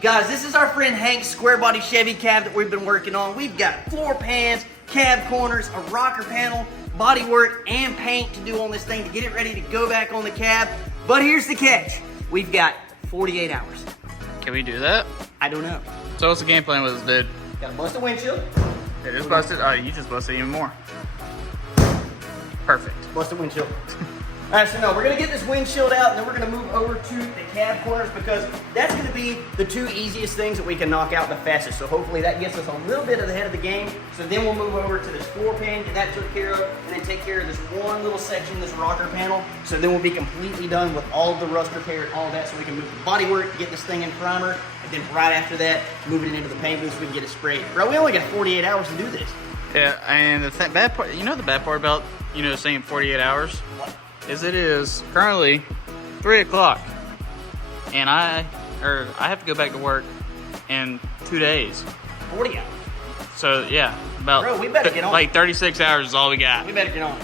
Guys, this is our friend Hank's Squarebody Chevy cab that we've been working on. We've got floor pans, cab corners, a rocker panel, body work, and paint to do on this thing to get it ready to go back on the cab. But here's the catch. We've got 48 hours. Can we do that? I don't know. So what's the game plan with this, dude? Gotta bust the windshield. It is busted? Oh, you just busted even more. Perfect. Bust the windshield. All right, so no, we're gonna get this windshield out and then we're gonna move over to the cab corners because that's gonna be the two easiest things that we can knock out the fastest. So hopefully that gets us a little bit ahead of the game. So then we'll move over to this floor pan, get that took care of, and then take care of this one little section, this rocker panel. So then we'll be completely done with all of the rust repair and all that so we can move the body work, get this thing in primer, and then right after that, move it into the paint booth so we can get it sprayed. Bro, we only got 48 hours to do this. Yeah, and the bad part, you know the bad part about, saying 48 hours? What? Is it is currently 3 o'clock, and I have to go back to work in 2 days. 40 hours. So yeah, about Bro, we better get on. like 36 hours is all we got. We better get on.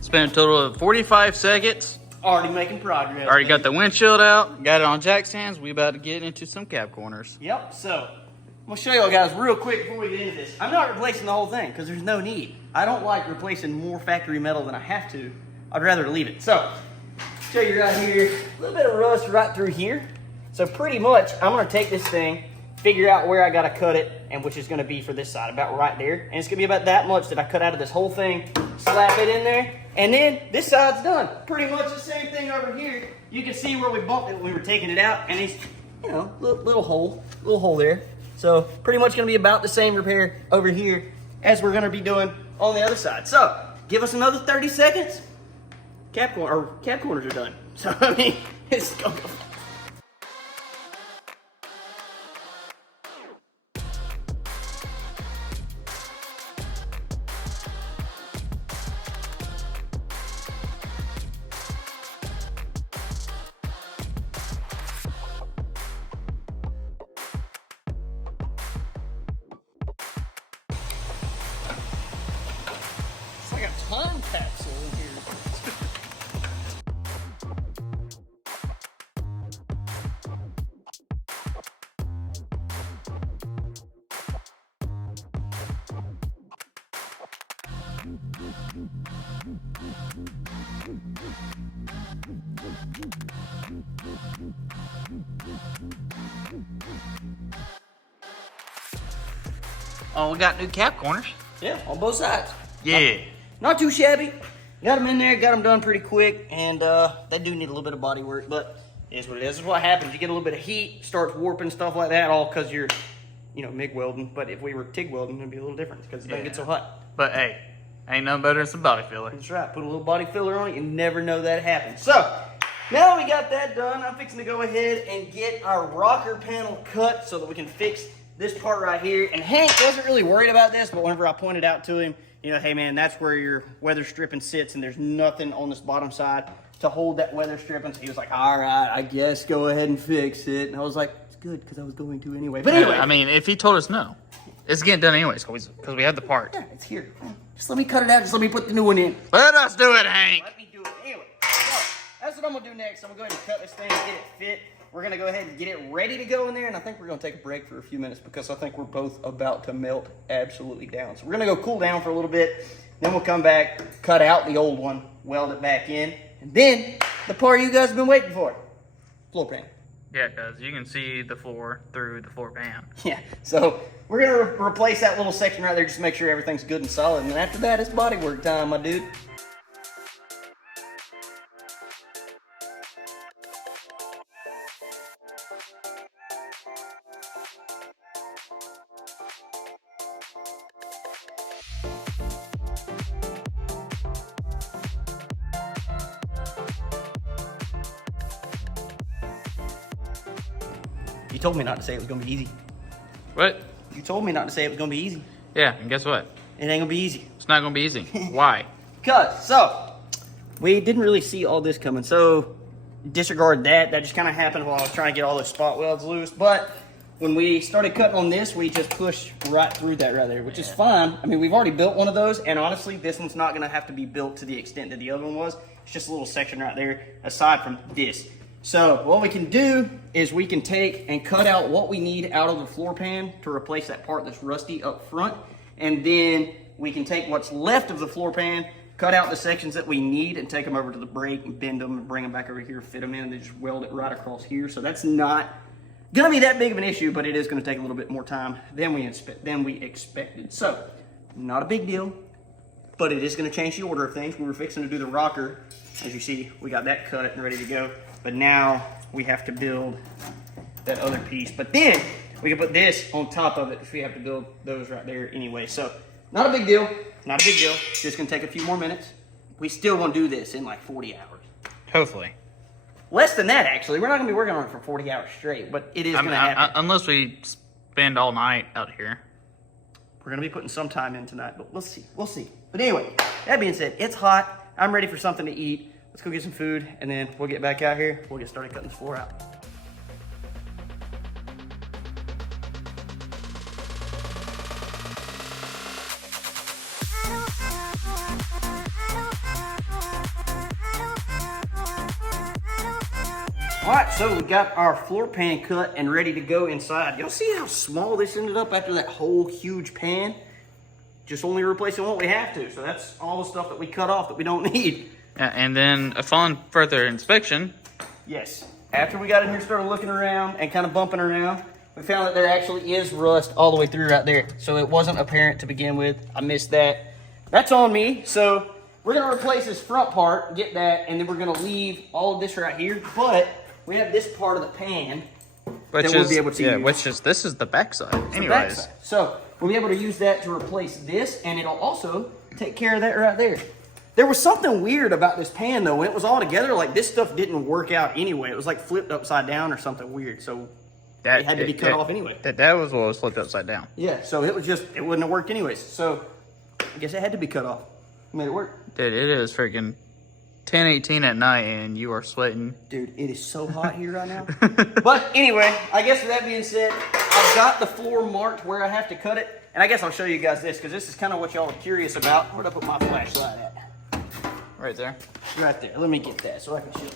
Spent a total of 45 seconds. Already making progress. Already got the windshield out, got it on jack stands. We about to get into some cab corners. Yep, so I'm gonna show y'all guys real quick before we get into this. I'm not replacing the whole thing because there's no need. I don't like replacing more factory metal than I have to. I'd rather leave it. So, show you right here, a little bit of rust right through here. So pretty much, I'm gonna take this thing, figure out where I gotta cut it, and which is gonna be for this side, about right there. And it's gonna be about that much that I cut out of this whole thing, slap it in there, and then this side's done. Pretty much the same thing over here. You can see where we bumped it when we were taking it out, and it's, little hole there. So pretty much gonna be about the same repair over here as we're gonna be doing on the other side. So give us another 30 seconds. Cab corners are done. So I mean, it's going. It's like a time capsule in here. Oh, we got new cab corners. Yeah, on both sides. Yeah. Not too shabby. Got them in there, got them done pretty quick, and they do need a little bit of body work, but it is what it is. This is what happens. You get a little bit of heat, starts warping, stuff like that, all because you're, MIG welding. But if we were TIG welding, it'd be a little different because it doesn't get so hot. But hey, ain't nothing better than some body filler. That's right. Put a little body filler on it. You never know that happens. So, now we got that done, I'm fixing to go ahead and get our rocker panel cut so that we can fix this part right here. And Hank wasn't really worried about this, but whenever I pointed out to him, hey man, that's where your weather stripping sits and there's nothing on this bottom side to hold that weather stripping. So he was like, all right, I guess go ahead and fix it. And I was like, it's good because I was going to anyway. But anyway. I mean, if he told us no, it's getting done anyways because we have the part. Yeah, it's here. Just let me cut it out. Just let me put the new one in. Let us do it, Hank. Let me do it. Anyway, so that's what I'm going to do next. I'm going to go ahead and cut this thing and get it fit. We're going to go ahead and get it ready to go in there, and I think we're going to take a break for a few minutes because I think we're both about to melt absolutely down. So we're going to go cool down for a little bit, then we'll come back, cut out the old one, weld it back in, and then the part you guys have been waiting for, floor pan. Yeah, because you can see the floor through the floor pan. Yeah, so we're going to replace that little section right there just to make sure everything's good and solid, and then after that, it's bodywork time, my dude. You told me not to say it was gonna be easy. What? You told me not to say it was gonna be easy. Yeah, and guess what? It ain't gonna be easy. It's not gonna be easy. Why? So, we didn't really see all this coming, so disregard that. That just kind of happened while I was trying to get all those spot welds loose. But when we started cutting on this, we just pushed right through that right there, which is fine. I mean, we've already built one of those, and honestly, this one's not gonna have to be built to the extent that the other one was. It's just a little section right there, aside from this. So what we can do is we can take and cut out what we need out of the floor pan to replace that part that's rusty up front, and then we can take what's left of the floor pan, cut out the sections that we need, and take them over to the brake and bend them and bring them back over here, fit them in, and then just weld it right across here. So that's not gonna be that big of an issue, but it is gonna take a little bit more time than we expected. So, not a big deal, but it is gonna change the order of things. We were fixing to do the rocker. As you see, we got that cut and ready to go, but now we have to build that other piece. But then we can put this on top of it if we have to build those right there anyway. So, not a big deal, not a big deal. Just gonna take a few more minutes. We still gonna do this in like 40 hours. Hopefully. Less than that, actually. We're not going to be working on it for 40 hours straight, but it is going to happen. Unless we spend all night out here. We're going to be putting some time in tonight, but we'll see. We'll see. But anyway, that being said, it's hot. I'm ready for something to eat. Let's go get some food, and then we'll get back out here. We'll get started cutting this floor out. All right, so we got our floor pan cut and ready to go inside. Y'all see how small this ended up after that whole huge pan? Just only replacing what we have to. So that's all the stuff that we cut off that we don't need. And then upon further inspection. Yes. After we got in here, started looking around and kind of bumping around, we found that there actually is rust all the way through right there. So it wasn't apparent to begin with. I missed that. That's on me. So we're going to replace this front part, get that, and then we're going to leave all of this right here. But we have this part of the pan which that we'll be able to use. This is the backside. It's anyways. the backside. So we'll be able to use that to replace this, and it'll also take care of that right there. There was something weird about this pan though. When it was all together, like this stuff didn't work out anyway. It was like flipped upside down or something weird. So it had to be cut off anyway. That was what was flipped upside down. Yeah, so it wouldn't have worked anyways. So I guess it had to be cut off. Made it work. Dude, it is freaking 10:18 at night and you are sweating. Dude, it is so hot here right now. But anyway, I guess with that being said, I've got the floor marked where I have to cut it. And I guess I'll show you guys this because this is kind of what y'all are curious about. Where'd I put my flashlight at? Right there. Right there. Let me get that so I can show you.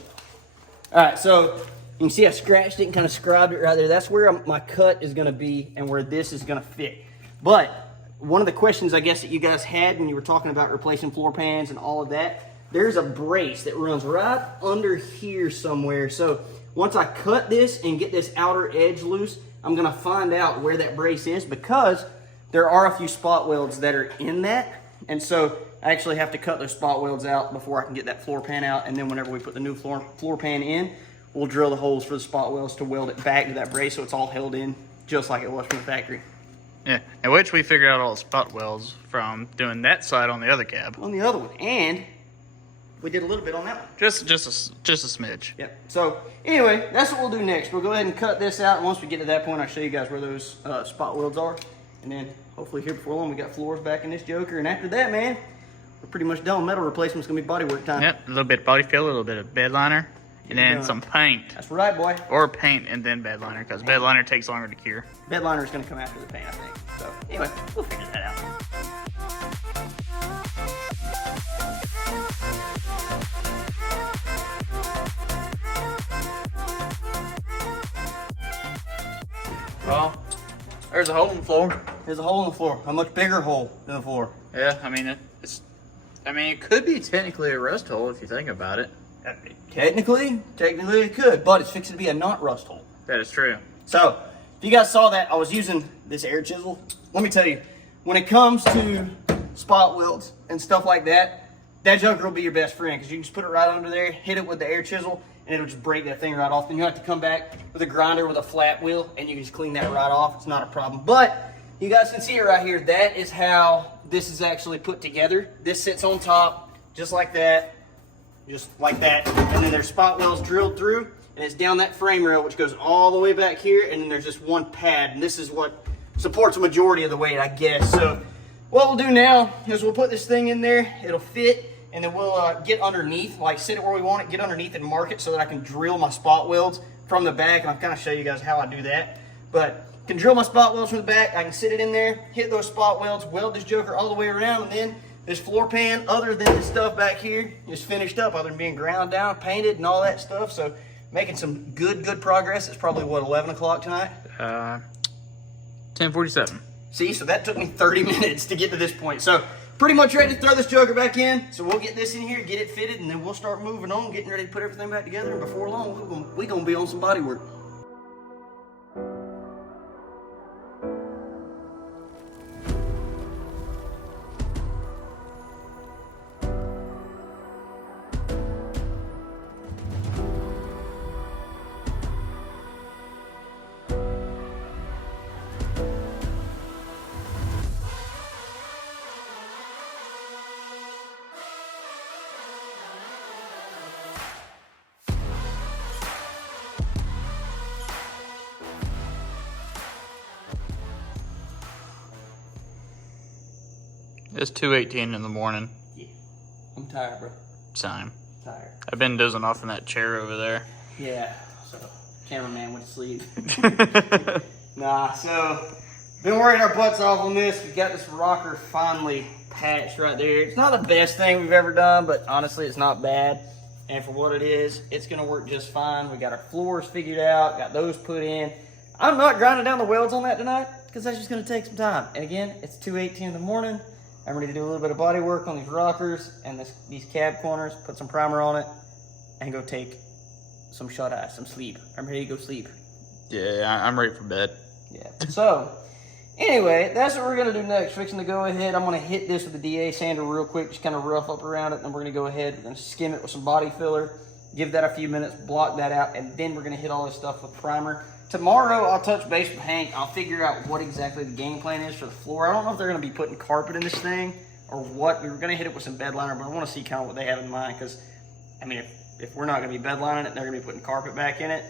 All right, so you can see I scratched it and kind of scribed it right there. That's where my cut is going to be and where this is going to fit. But one of the questions I guess that you guys had when you were talking about replacing floor pans and all of that, there's a brace that runs right under here somewhere. So once I cut this and get this outer edge loose, I'm going to find out where that brace is because there are a few spot welds that are in that. And so I actually have to cut those spot welds out before I can get that floor pan out. And then whenever we put the new floor pan in, we'll drill the holes for the spot welds to weld it back to that brace so it's all held in just like it was from the factory. Yeah, in which we figured out all the spot welds from doing that side on the other cab. On the other one. And we did a little bit on that one. Just a smidge. Yep. So anyway, that's what we'll do next. We'll go ahead and cut this out. And once we get to that point, I'll show you guys where those spot welds are. And then hopefully here before long, we got floors back in this joker. And after that, man, we're pretty much done. Metal replacement's gonna be bodywork time. Yep, a little bit of body fill, a little bit of bed liner, and then some paint. That's right, boy. Or paint and then bed liner, because bed liner takes longer to cure. Bed liner is gonna come after the paint, I think. So anyway, we'll figure that out. Well, there's a hole in the floor. There's a hole in the floor. A much bigger hole in the floor. Yeah, I mean it could be technically a rust hole if you think about it. Technically it could, but it's fixing to be a not rust hole. That is true. So, if you guys saw that, I was using this air chisel. Let me tell you, when it comes to spot welds and stuff like that, that joker will be your best friend because you can just put it right under there, hit it with the air chisel, and it'll just break that thing right off. Then you have to come back with a grinder with a flat wheel, and you can just clean that right off. It's not a problem. But you guys can see it right here. That is how this is actually put together. This sits on top, just like that, and then there's spot welds drilled through, and it's down that frame rail, which goes all the way back here, and then there's just one pad, and this is what supports a majority of the weight, I guess. So what we'll do now is we'll put this thing in there, it'll fit, and then we'll get underneath, like sit it where we want it, get underneath and mark it so that I can drill my spot welds from the back, and I'll kind of show you guys how I do that. But Can drill my spot welds from the back. I can sit it in there, hit those spot welds, weld this joker all the way around, and then this floor pan, other than this stuff back here, is finished up, other than being ground down, painted, and all that stuff. So making some good progress. It's probably, what, 11 o'clock tonight? 10:47. See, so that took me 30 minutes to get to this point. So pretty much ready to throw this joker back in. So we'll get this in here, get it fitted, and then we'll start moving on, getting ready to put everything back together. And before long, we're gonna be on some body work. It's 2:18 in the morning. Yeah, I'm tired, bro. Same. Tired. I've been dozing off in that chair over there. Yeah, so cameraman went to sleep. Nah, so been working our butts off on this. We got this rocker finally patched right there. It's not the best thing we've ever done, but honestly, it's not bad. And for what it is, it's gonna work just fine. We got our floors figured out, got those put in. I'm not grinding down the welds on that tonight because that's just gonna take some time. And again, it's 2:18 in the morning. I'm ready to do a little bit of body work on these rockers and these cab corners, put some primer on it, and go take some shut eye, some sleep. I'm ready to go sleep. Yeah, I'm ready for bed. Yeah. So, anyway, that's what we're going to do next. Fixing to go ahead. I'm going to hit this with the DA sander real quick, just kind of rough up around it. Then we're going to go ahead, we're going to skim it with some body filler, give that a few minutes, block that out, and then we're going to hit all this stuff with primer. Tomorrow, I'll touch base with Hank. I'll figure out what exactly the game plan is for the floor. I don't know if they're going to be putting carpet in this thing or what. We were going to hit it with some bed liner, but I want to see kind of what they have in mind because, I mean, if we're not going to be bed lining it, they're going to be putting carpet back in it.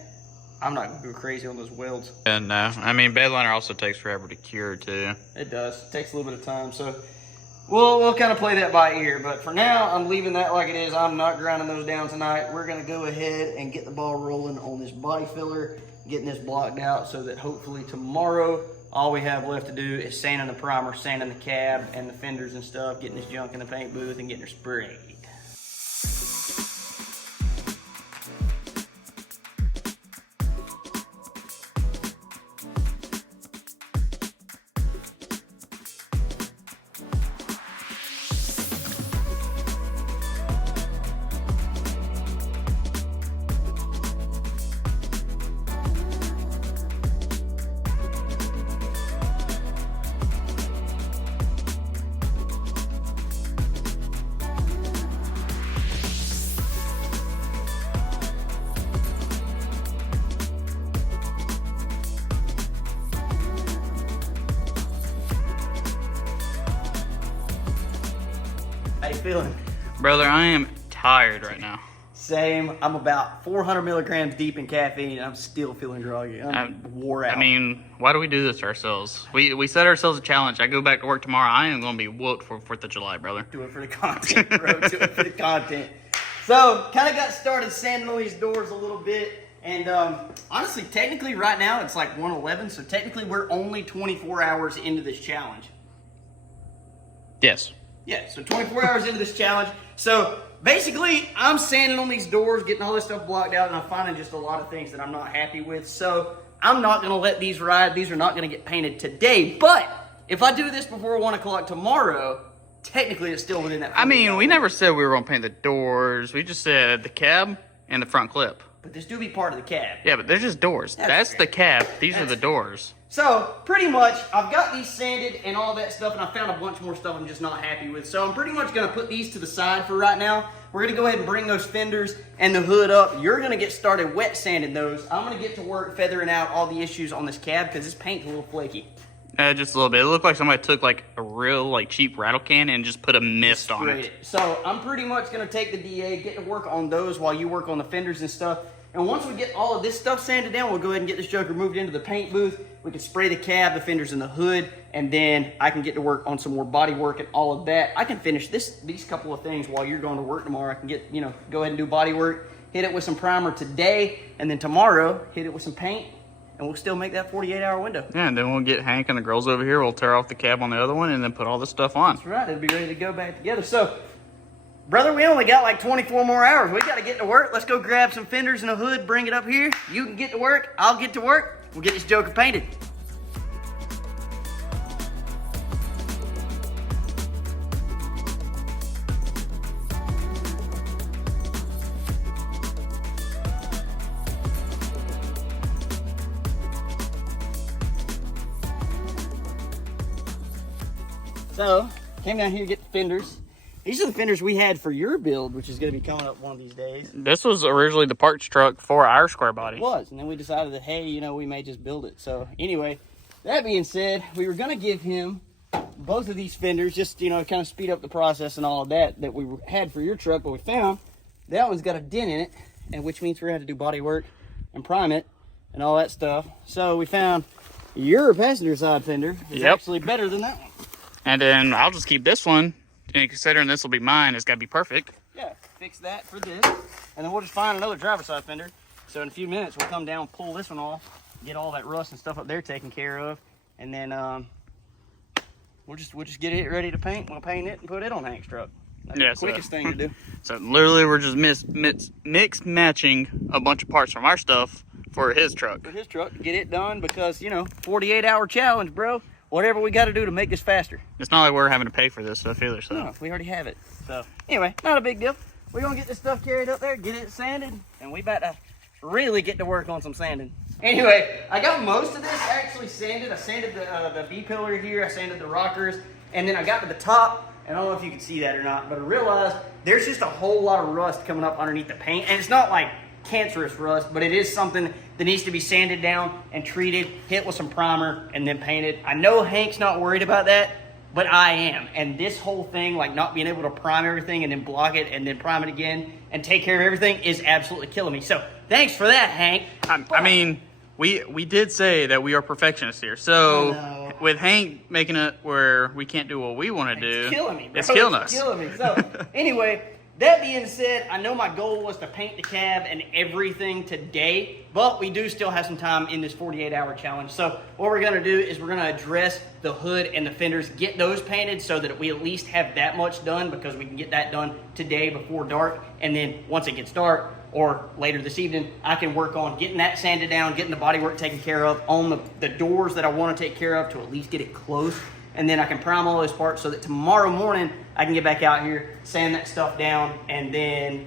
I'm not going to go crazy on those welds. And no, I mean, bed liner also takes forever to cure too. It does. It takes a little bit of time. So we'll kind of play that by ear. But for now, I'm leaving that like it is. I'm not grinding those down tonight. We're going to go ahead and get the ball rolling on this body filler, getting this blocked out so that hopefully tomorrow all we have left to do is sanding the primer, sanding the cab and the fenders and stuff, getting this junk in the paint booth and getting her sprayed. How you feeling? Brother, I am tired right now. Same. I'm about 400 milligrams deep in caffeine and I'm still feeling groggy. I'm wore out. I mean, why do we do this to ourselves? We set ourselves a challenge. I go back to work tomorrow. I am going to be whooped for 4th of July, brother. Do it for the content, bro. Do it for the content. So, kind of got started sanding all these doors a little bit. And honestly, technically right now it's like 1:11. So technically we're only 24 hours into this challenge. Yes. Yeah, so 24 hours into this challenge. So basically, I'm sanding on these doors, getting all this stuff blocked out, and I'm finding just a lot of things that I'm not happy with. So I'm not going to let these ride. These are not going to get painted today. But if I do this before 1 o'clock tomorrow, technically it's still within that. I mean, we never said we were going to paint the doors. We just said the cab and the front clip. But this do be part of the cab. Yeah, but they're just doors. That's the cab. These are the doors. So, pretty much, I've got these sanded and all that stuff, and I found a bunch more stuff I'm just not happy with. So, I'm pretty much going to put these to the side for right now. We're going to go ahead and bring those fenders and the hood up. You're going to get started wet sanding those. I'm going to get to work feathering out all the issues on this cab because this paint's a little flaky. Just a little bit. It looked like somebody took like a real cheap rattle can and just put a mist on it. So, I'm pretty much going to take the DA, get to work on those while you work on the fenders and stuff. And once we get all of this stuff sanded down, we'll go ahead and get this joker moved into the paint booth. We can spray the cab, the fenders, and the hood, and then I can get to work on some more body work and all of that. I can finish these couple of things while you're going to work tomorrow. I can get, go ahead and do body work, hit it with some primer today, and then tomorrow, hit it with some paint and we'll still make that 48-hour window. Yeah, and then we'll get Hank and the girls over here. We'll tear off the cab on the other one and then put all this stuff on. That's right. It'll be ready to go back together. So, brother, we only got like 24 more hours. We got to get to work. Let's go grab some fenders and a hood, bring it up here. You can get to work. I'll get to work. We'll get this joker painted. So, came down here to get the fenders. These are the fenders we had for your build, which is going to be coming up one of these days. This was originally the parts truck for our Squarebody. It was, and then we decided that, hey, you know, we may just build it. So, anyway, that being said, we were going to give him both of these fenders, just, you know, kind of speed up the process and all of that we had for your truck, but we found that one's got a dent in it, and which means we're going to have to do body work and prime it and all that stuff. So, we found your passenger side fender is actually better than that one. And then I'll just keep this one, and considering this will be mine, it's got to be perfect. Yeah, fix that for this, and then we'll just find another driver's side fender. So in a few minutes, we'll come down, pull this one off, get all that rust and stuff up there taken care of, and then we'll just get it ready to paint. We'll paint it and put it on Hank's truck. That's the quickest thing to do. So literally, we're just mix matching a bunch of parts from our stuff for his truck. For his truck, get it done because, you know, 48-hour challenge, bro. Whatever we got to do to make this faster. It's not like we're having to pay for this stuff either, so. No, we already have it. So, anyway, not a big deal. We're going to get this stuff carried up there, get it sanded, and we about to really get to work on some sanding. Anyway, I got most of this actually sanded. I sanded the B-pillar here, I sanded the rockers, and then I got to the top, and I don't know if you can see that or not, but I realized there's just a whole lot of rust coming up underneath the paint, and it's not like cancerous rust, but it is something that needs to be sanded down and treated, hit with some primer, and then painted. I know Hank's not worried about that, but I am. And this whole thing, like not being able to prime everything and then block it and then prime it again and take care of everything is absolutely killing me. So thanks for that, Hank. I mean, we did say that we are perfectionists here. So with Hank making it where we can't do what we want to do, it's killing me, bro. It's killing us. It's killing me. So anyway, that being said, I know my goal was to paint the cab and everything today, but we do still have some time in this 48-hour challenge. So what we're going to do is we're going to address the hood and the fenders, get those painted so that we at least have that much done, because we can get that done today before dark. And then once it gets dark or later this evening, I can work on getting that sanded down, getting the body work taken care of on the doors that I want to take care of to at least get it close. And then I can prime all those parts so that tomorrow morning I can get back out here, sand that stuff down, and then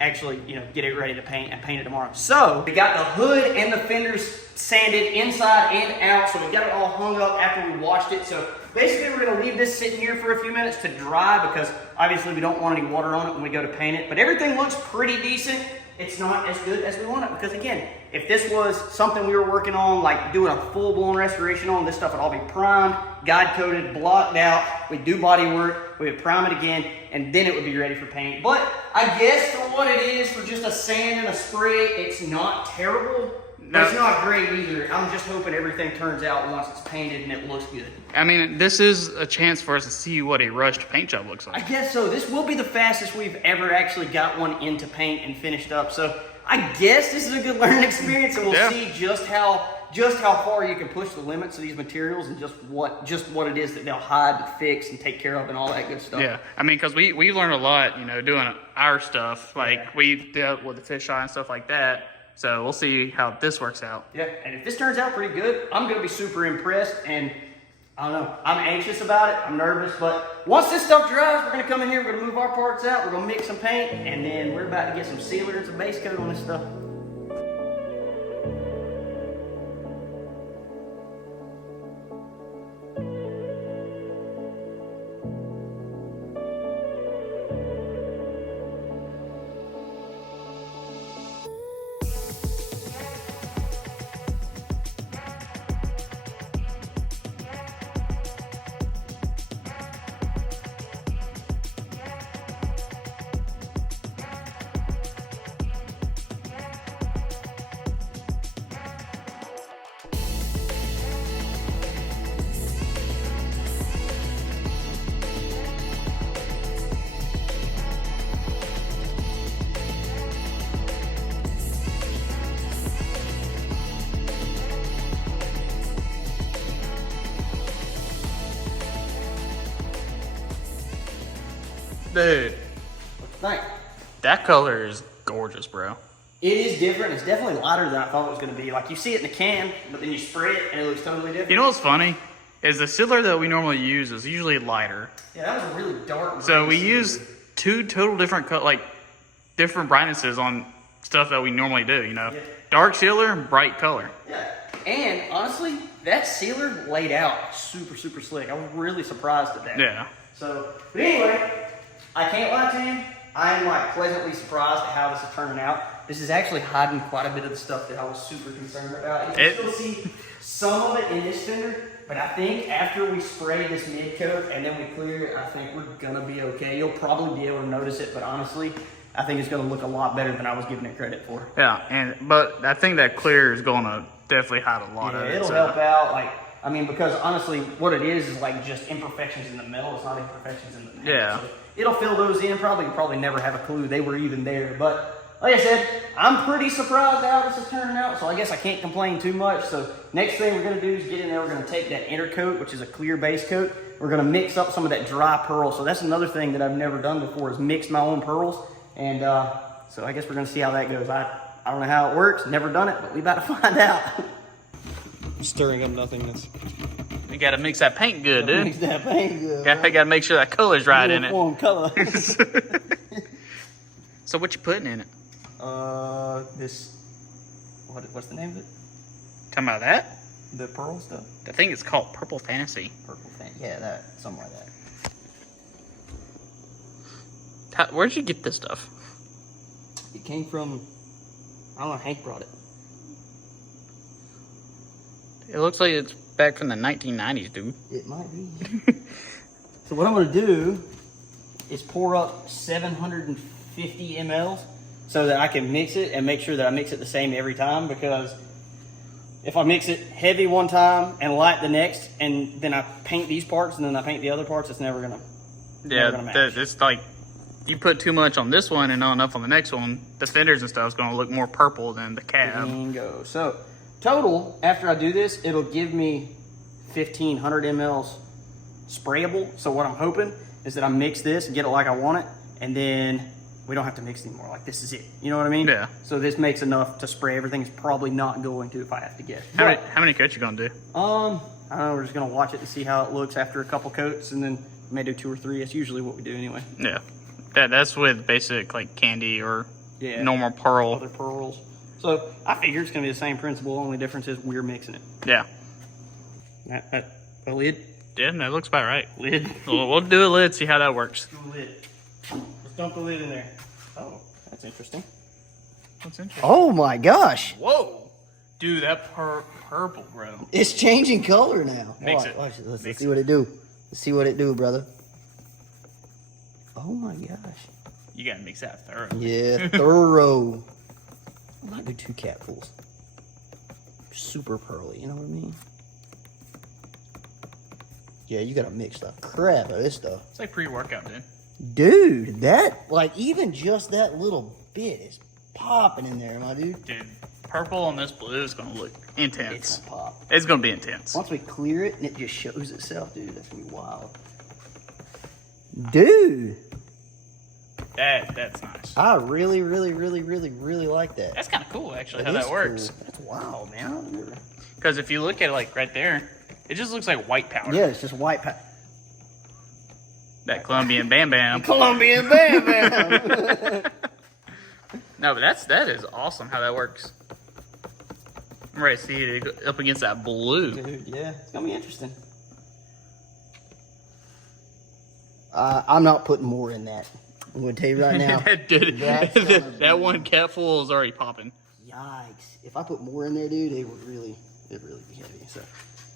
actually, you know, get it ready to paint and paint it tomorrow. So we got the hood and the fenders sanded inside and out. So we got it all hung up after we washed it. So basically we're gonna leave this sitting here for a few minutes to dry, because obviously we don't want any water on it when we go to paint it. But everything looks pretty decent. It's not as good as we want it, because again, if this was something we were working on, like doing a full-blown restoration on, this stuff would all be primed, guide-coated, blocked out. We'd do body work, we would prime it again, and then it would be ready for paint. But I guess for what it is, for just a sand and a spray, it's not terrible. But it's not great either. I'm just hoping everything turns out once it's painted and it looks good. I mean, this is a chance for us to see what a rushed paint job looks like. I guess so. This will be the fastest we've ever actually got one into paint and finished up. So I guess this is a good learning experience, and we'll see just how far you can push the limits of these materials, and just what it is that they'll hide and fix and take care of and all that good stuff. Yeah, I mean, because we learned a lot, you know, doing our stuff. Like we dealt with the fisheye and stuff like that. So we'll see how this works out. Yeah, and if this turns out pretty good, I'm going to be super impressed. And I don't know, I'm anxious about it. I'm nervous. But once this stuff dries, we're going to come in here, we're going to move our parts out, we're going to mix some paint, and then we're about to get some sealer and some base coat on this stuff. Dude, Thank. that color is gorgeous, bro. It is different. It's definitely lighter than I thought it was going to be. Like, you see it in the can, but then you spray it, and it looks totally different. You know what's funny? Is the sealer that we normally use is usually lighter. Yeah, that was a really dark. So we use two total different different brightnesses on stuff that we normally do. You know, dark sealer, bright color. Yeah, and honestly, that sealer laid out super slick. I was really surprised at that. Yeah. So, but anyway, I can't lie to you. I am like pleasantly surprised at how this is turning out. This is actually hiding quite a bit of the stuff that I was super concerned about. You can still see some of it in this fender, but I think after we spray this mid coat and then we clear it, I think we're gonna be okay. You'll probably be able to notice it, but honestly, I think it's gonna look a lot better than I was giving it credit for. Yeah, but I think that clear is gonna definitely hide a lot of it. It'll help out. Like, I mean, because honestly, what it is like just imperfections in the metal. It's not imperfections in the metal. Yeah. So it'll fill those in. Probably never have a clue they were even there. But like I said, I'm pretty surprised how this is turning out. So I guess I can't complain too much. So next thing we're gonna do is get in there. We're gonna take that inner coat, which is a clear base coat. We're gonna mix up some of that dry pearl. So that's another thing that I've never done before is mix my own pearls. And so I guess we're gonna see how that goes. I don't know how it works. Never done it, but we about to find out. Stirring up nothingness. You gotta mix that paint good, dude. Mix that paint good. You gotta make sure that color's right in it. Uniform color. So what you putting in it? What's the name of it? Talking about that? The pearl stuff? I think it's called Purple Fantasy. Purple fan. Yeah, that. Something like that. Where'd you get this stuff? It came from, I don't know, Hank brought it. It looks like it's back from the 1990s, dude. It might be. So what I'm going to do is pour up 750 mLs so that I can mix it and make sure that I mix it the same every time, because if I mix it heavy one time and light the next, and then I paint these parts and then I paint the other parts, it's never going to match. It's like you put too much on this one and not enough on the next one, the fenders and stuff is going to look more purple than the cab. Bingo. So total, after I do this, it'll give me 1,500 mLs sprayable. So what I'm hoping is that I mix this and get it like I want it, and then we don't have to mix anymore. Like, this is it. You know what I mean? Yeah. So this makes enough to spray everything. It's probably not going to, if I have to guess. How many coats you gonna do? I don't know. We're just gonna watch it to see how it looks after a couple coats, and then we may do 2 or 3. That's usually what we do anyway. Yeah. That's with basic like candy or normal pearl. Other pearls. So I figure it's gonna be the same principle. Only difference is we're mixing it. Yeah. A lid. Yeah, that looks about right. Lid. We'll do a lid, see how that works. Do a lid. Let's dump the lid in there. Oh, that's interesting. What's interesting? Oh my gosh. Whoa. Dude, that purple, bro. It's changing color now. Mix watch, it. Watch it. Let's Mix see what it do. Let's see what it do, brother. Oh my gosh. You gotta mix that thorough. Yeah, thorough. I might do 2 capfuls. Super pearly, you know what I mean? Yeah, you gotta mix the crap out of this stuff. It's like pre-workout, dude. Dude, that, like, even just that little bit is popping in there, my dude. Dude, purple on this blue is gonna look intense. It's gonna pop. It's gonna be intense. Once we clear it and it just shows itself, dude, that's gonna be wild. Dude. That's nice. I really like that. That's kind of cool, actually, how that works. Cool. That's wild, man. Because if you look at it, like, right there, it just looks like white powder. Yeah, it's just white powder. That Colombian Bam Bam. Colombian Bam Bam. No, but that is awesome how that works. I'm ready to see it up against that blue. Dude, yeah, it's gonna be interesting. I'm not putting more in that. I'm gonna tell you right now. Dude, that one capful is already popping. Yikes! If I put more in there, dude, it'd really be heavy. So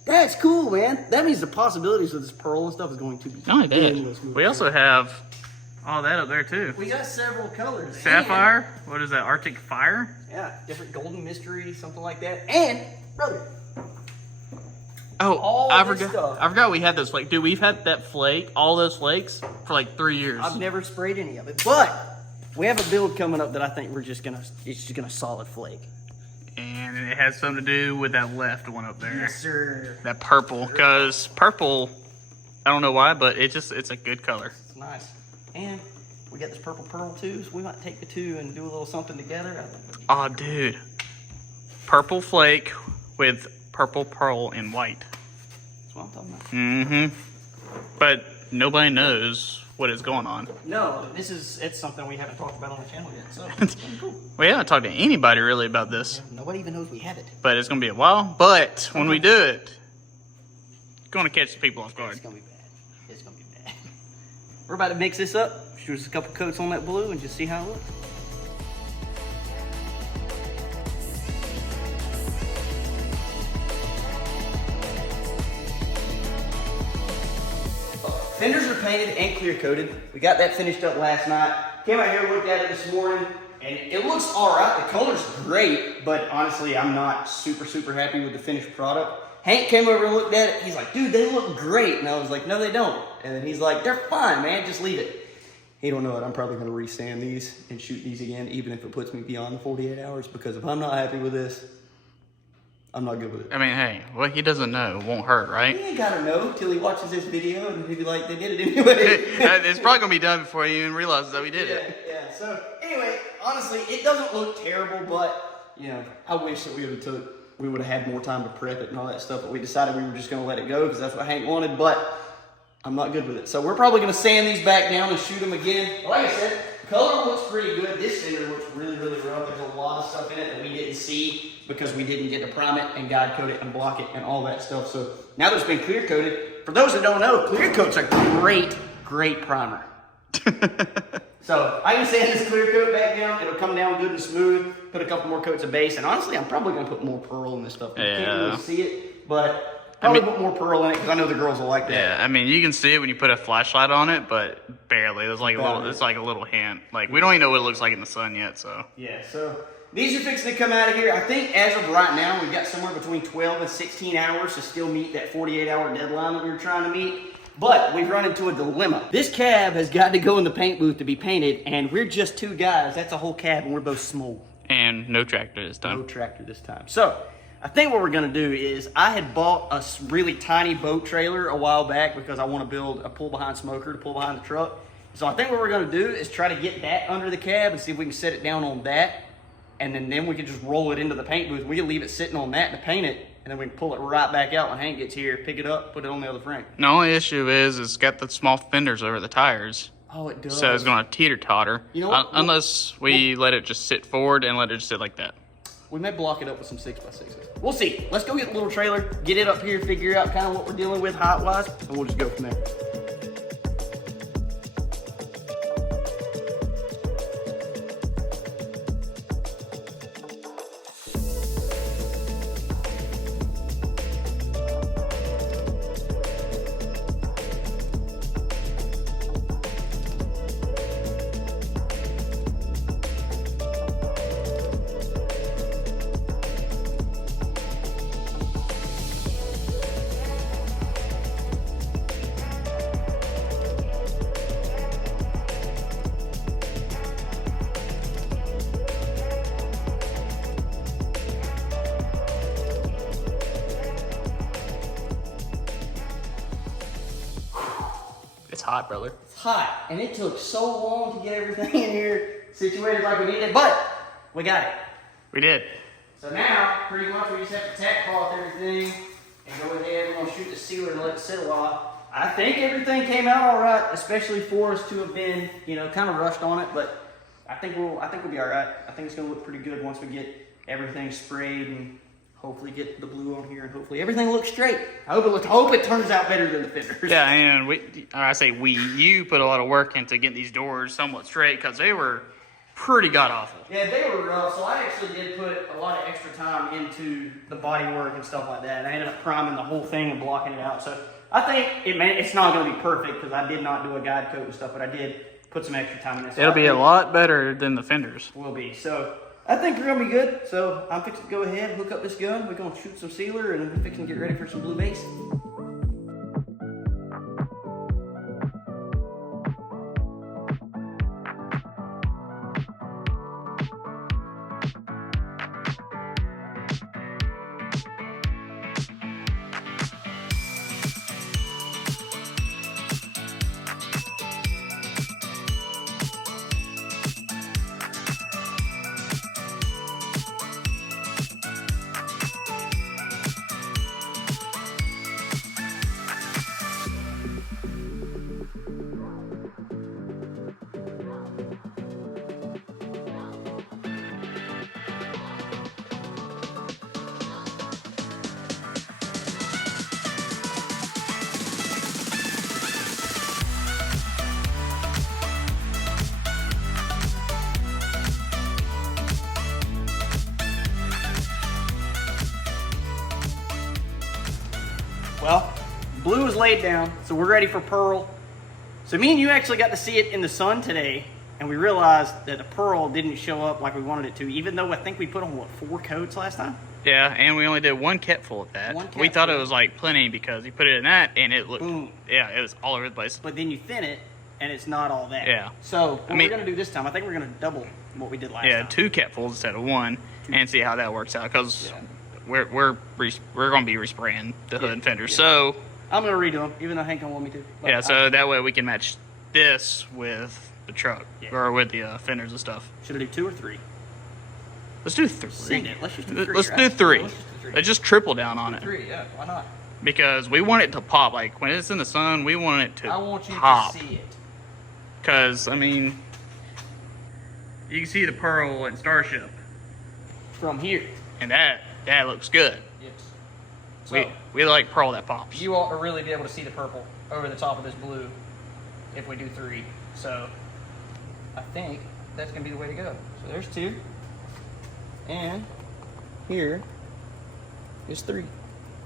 that's cool, man. That means the possibilities of this pearl and stuff is going to be. Not only that, we also have all that up there too. We got several colors. Sapphire. What is that? Arctic Fire. Yeah, different golden mystery, something like that. And brother. Oh, I forgot we had those flakes. Dude, we've had that flake, all those flakes, for like 3 years. I've never sprayed any of it, but we have a build coming up that I think it's just gonna solid flake. And it has something to do with that left one up there. Yes, sir. That purple, because purple, I don't know why, but it's a good color. It's nice. And we got this purple pearl too, so we might take the two and do a little something together. Oh, dude. Purple flake with purple pearl and white. That's what I'm talking about. Mm-hmm. But nobody knows what is going on. No, it's something we haven't talked about on the channel yet, so it's cool. We haven't talked to anybody really about this. Yeah, nobody even knows we have it. But it's gonna be a while. But when we do it, it's gonna catch the people off guard. It's gonna be bad. It's gonna be bad. We're about to mix this up, shoot us a couple coats on that blue, and just see how it looks. Fenders are painted and clear coated. We got that finished up last night. Came out here, looked at it this morning, and it looks all right. The color's great, but honestly, I'm not super happy with the finished product. Hank came over and looked at it. He's like, dude, they look great. And I was like, no, they don't. And then he's like, they're fine, man, just leave it. He don't know it. I'm probably gonna resand these and shoot these again, even if it puts me beyond the 48 hours, because if I'm not happy with this, I'm not good with it. I mean, hey, what he doesn't know won't hurt, right? He ain't gotta know till he watches this video and he'll be like, they did it anyway. It's probably gonna be done before you even realize that we did it. Yeah. So anyway, honestly, it doesn't look terrible, but you know, I wish that we would have had more time to prep it and all that stuff. But we decided we were just gonna let it go because that's what Hank wanted. But I'm not good with it, so we're probably gonna sand these back down and shoot them again. Like I said, color looks pretty good. This fender looks really rough. There's a lot of stuff in it that we didn't see because we didn't get to prime it and guide coat it and block it and all that stuff. So now that it's been clear coated, for those that don't know, clear coat's a great primer. So I can sand this clear coat back down. It'll come down good and smooth. Put a couple more coats of base, and honestly, I'm probably gonna put more pearl in this stuff. You can't really see it, but probably put more pearl in it because I know the girls will like that. Yeah, I mean, you can see it when you put a flashlight on it, but barely. There's like a little. It's like a little hint. Like we don't even know what it looks like in the sun yet. So yeah. So these are fixing to come out of here. I think as of right now, we've got somewhere between 12 and 16 hours to still meet that 48-hour deadline that we were trying to meet. But we've run into a dilemma. This cab has got to go in the paint booth to be painted, and we're just two guys. That's a whole cab, and we're both small. And no tractor this time. No tractor this time. So I think what we're gonna do is I had bought a really tiny boat trailer a while back because I want to build a pull behind smoker to pull behind the truck. So I think what we're gonna do is try to get that under the cab and see if we can set it down on that. And then we can just roll it into the paint booth. We can leave it sitting on that to paint it, and then we can pull it right back out when Hank gets here, pick it up, put it on the other frame. The only issue is it's got the small fenders over the tires. Oh, it does. So it's going to teeter-totter. You know what? Unless we let it just sit forward and let it just sit like that. We may block it up with some 6x6s. We'll see. Let's go get the little trailer, get it up here, figure out kind of what we're dealing with height-wise, and we'll just go from there. It's hot, brother. It's hot, and it took so long to get everything in here situated like we needed, but we got it. We did. So now, pretty much we just have to tack cloth everything and go ahead. We're gonna shoot the sealer and let it sit a while. I think everything came out all right, especially for us to have been, you know, kind of rushed on it, but I think we'll be all right. I think it's gonna look pretty good once we get everything sprayed and hopefully get the blue on here and hopefully everything looks straight. I hope it turns out better than the fenders. Yeah, and you put a lot of work into getting these doors somewhat straight because they were pretty god-awful. Yeah, they were rough, so I actually did put a lot of extra time into the body work and stuff like that. I ended up priming the whole thing and blocking it out. So I think it's not going to be perfect because I did not do a guide coat and stuff, but I did put some extra time in this. It'll be a lot better than the fenders. Will be. So I think we're going to be good. So I'm fixing to go ahead, hook up this gun. We're going to shoot some sealer and we're fixing to get ready for some blue base. Blue is laid down, so we're ready for pearl. So me and you actually got to see it in the sun today, and we realized that the pearl didn't show up like we wanted it to, even though I think we put on, what, 4 coats last time? Yeah, and we only did 1 cat full of that. We thought it was like plenty because you put it in that and it looked, boom. Yeah, it was all over the place. But then you thin it and it's not all that. Yeah. So what we're gonna do this time, I think we're gonna double what we did last time. Yeah, 2 cat fulls instead of 1, and see how that works out because we're gonna be respraying the hood and fenders. So I'm gonna redo them, even though Hank don't want me to. Yeah, so that way we can match this with the truck or with the fenders and stuff. Should I do 2 or 3? Let's do 3. Let's just do 3. Let's do 3. Let's just triple down on it. 3, yeah, why not? Because we want it to pop. Like when it's in the sun, we want it to pop. I want you to see it. Because I mean, you can see the pearl and Starship from here, and that looks good. Yes. So we like pearl that pops. You ought to really be able to see the purple over the top of this blue if we do 3. So I think that's gonna be the way to go. So there's 2. And here is 3.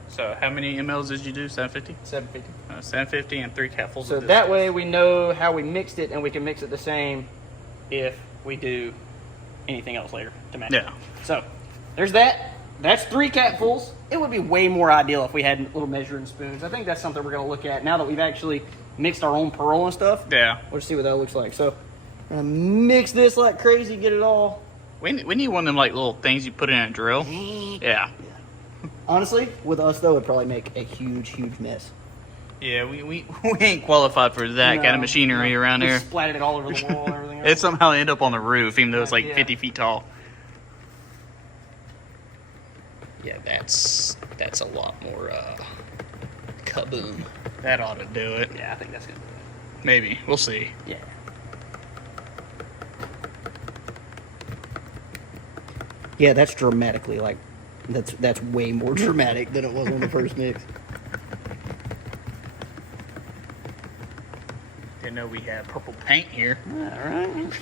So how many mLs did you do? 750? 750. 750 and 3 capfuls. So that way we know how we mixed it, and we can mix it the same if we do anything else later to match. Yeah. So there's that. That's 3 capfuls. It would be way more ideal if we had little measuring spoons. I think that's something we're going to look at now that we've actually mixed our own pearl and stuff. Yeah. We'll see what that looks like. So I'm going to mix this like crazy, get it all. We need one of them like little things you put in a drill. Yeah. Honestly, with us though, it'd probably make a huge mess. Yeah, we ain't qualified for that kind of machinery around here. We splattered it all over the wall and everything else. It somehow ended up on the roof, even though it's like 50 feet tall. Yeah, that's a lot more kaboom. That ought to do it. Yeah, I think that's gonna do it. Maybe. We'll see. Yeah. Yeah, that's dramatically like that's way more dramatic than it was on the first mix. Didn't know we had purple paint here. All right.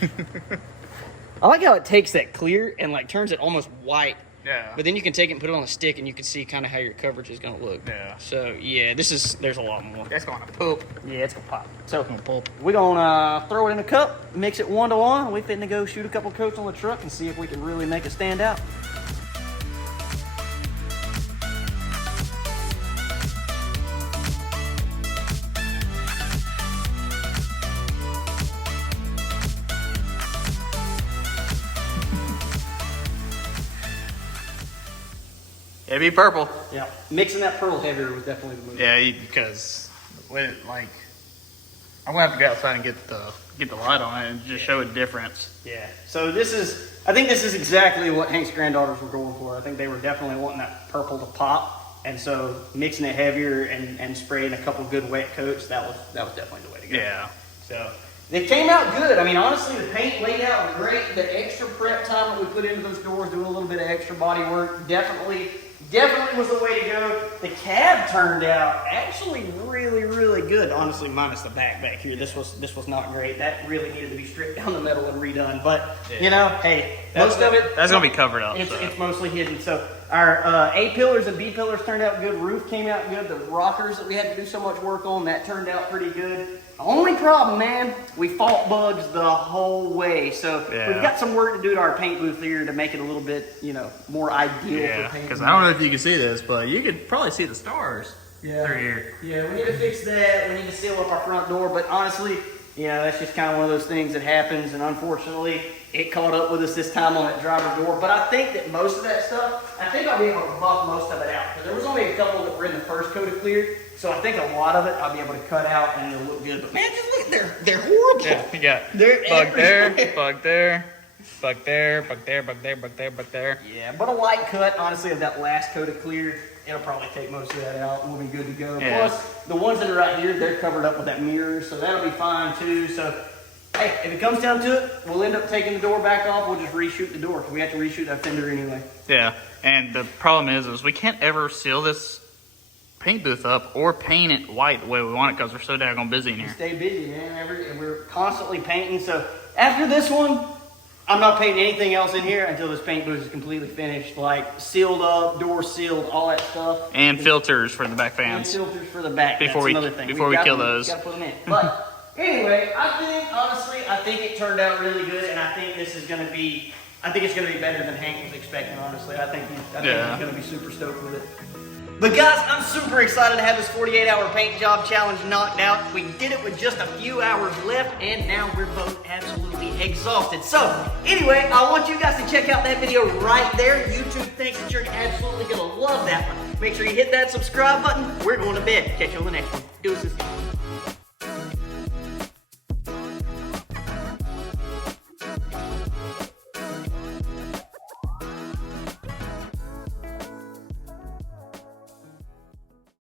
I like how it takes that clear and like turns it almost white. Yeah. But then you can take it and put it on a stick, and you can see kind of how your coverage is going to look. Yeah. So yeah, there's a lot more. That's going to poop. Yeah, it's going to pop. So going to pulp. We're going to throw it in a cup, mix it 1 to 1. We finna go shoot a couple coats on the truck and see if we can really make it stand out. It'd be purple. Yeah, mixing that pearl heavier was definitely the move. Yeah, because when like I'm gonna have to go outside and get the light on it and just show a difference. Yeah. So I think this is exactly what Hank's granddaughters were going for. I think they were definitely wanting that purple to pop, and so mixing it heavier and spraying a couple good wet coats, that was definitely the way to go. Yeah. So they came out good. I mean, honestly, the paint laid out great. The extra prep time that we put into those doors, doing a little bit of extra body work, definitely was the way to go. The cab turned out actually really good. Honestly, minus the back here. This was not great. That really needed to be stripped down the middle and redone. But you know, hey, most of it that's gonna be covered up. It's mostly hidden. So our A pillars and B pillars turned out good. Roof came out good. The rockers that we had to do so much work on, that turned out pretty good. Only problem, man, we fault bugs the whole way. So we've got some work to do to our paint booth here to make it a little bit, more ideal for paint. Because I don't know if you can see this, but you could probably see the stars through here. Yeah, we need to fix that. We need to seal up our front door. But honestly, that's just kind of one of those things that happens. And unfortunately, it caught up with us this time on that driver door. But I think that most of that stuff, I think I'll be able to buff most of it out. Because there was only a couple that were in the first coat of clear. So I think a lot of it I'll be able to cut out and it'll look good. But man, just look, they're horrible. Yeah, you got they're bug there, bug there, bug there, bug there, bug there, bug there, bug there. Yeah, but a light cut, honestly, of that last coat of clear, it'll probably take most of that out and we'll be good to go. Yeah. Plus, the ones that are right here, they're covered up with that mirror, so that'll be fine too. So, hey, if it comes down to it, we'll end up taking the door back off. We'll just reshoot the door because we have to reshoot that fender anyway. Yeah, and the problem is we can't ever seal this paint booth up or paint it white the way we want it because we're so daggone busy in here. We stay busy, man. We're constantly painting. So after this one, I'm not painting anything else in here until this paint booth is completely finished, like sealed up, door sealed, all that stuff. And filters for the back fans. And filters for the back. Before That's we another thing. before we kill those. Gotta put them in. But anyway, I think it turned out really good, and I think this is gonna be. I think it's gonna be better than Hank was expecting. Honestly, I think he's gonna be super stoked with it. But guys, I'm super excited to have this 48-hour paint job challenge knocked out. We did it with just a few hours left, and now we're both absolutely exhausted. So, anyway, I want you guys to check out that video right there. YouTube thinks that you're absolutely gonna love that one. Make sure you hit that subscribe button. We're going to bed. Catch you on the next one. Deuces.